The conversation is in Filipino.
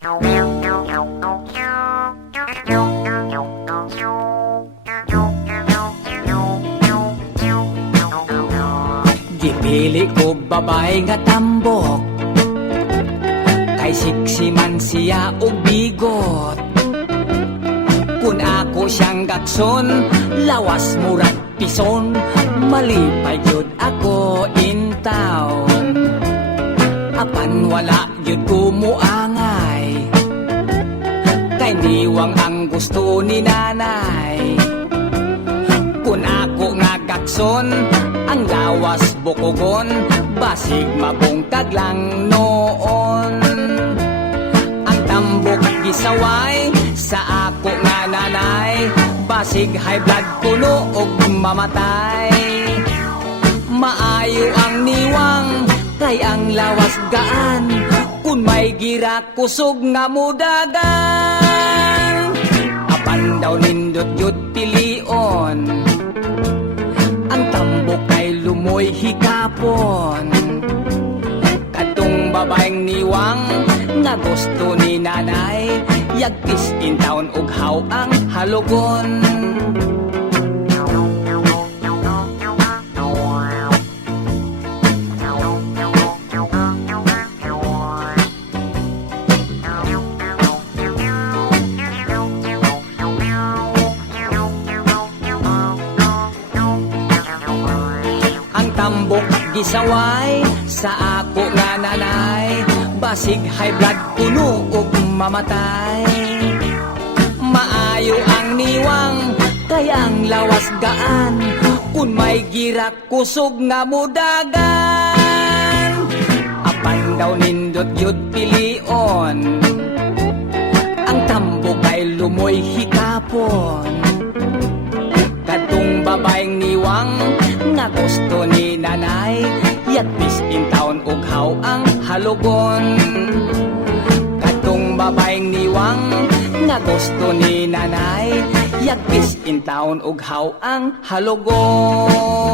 Gipili ko babay nga tambok, kay siksi man siya og bigot. Kun ako siyang gakson, lawas murag pison, malipay yun ako in town. Apan wala yun kumuangay, kay niwang ang gusto ni nanay. Kun ako nga gakson, ang lawas bukogon, basig mabungkag lang noon. Ang tambok gisaway sa ako nga nanay, basig high blood puno og mamatay. Maayo ang niwang, kay ang lawas gaan, kun may gira kusog nga mudagan. Apan daw nindot yut pilion, ang tambok kay lumoy hikapon. Kadtong babaeng niwang nga gusto ni nanay, yagpis in town og haw ang halogon. Tambok gisaway sa ako nga nanay, basig high blood puno og mamatay. Maayo ang niwang, kay ang lawas gaan, kun may girak kusog nga mudagan. Apan daw nindot yut pilion, ang tambok kay lumoy hikapon. Kadtong babaeng niwang nga gusto ni nanay, yagpis in town og haw ang halogon. Kadtong babaeng niwang nga gusto ni nanay, yagpis in town og haw ang halogon.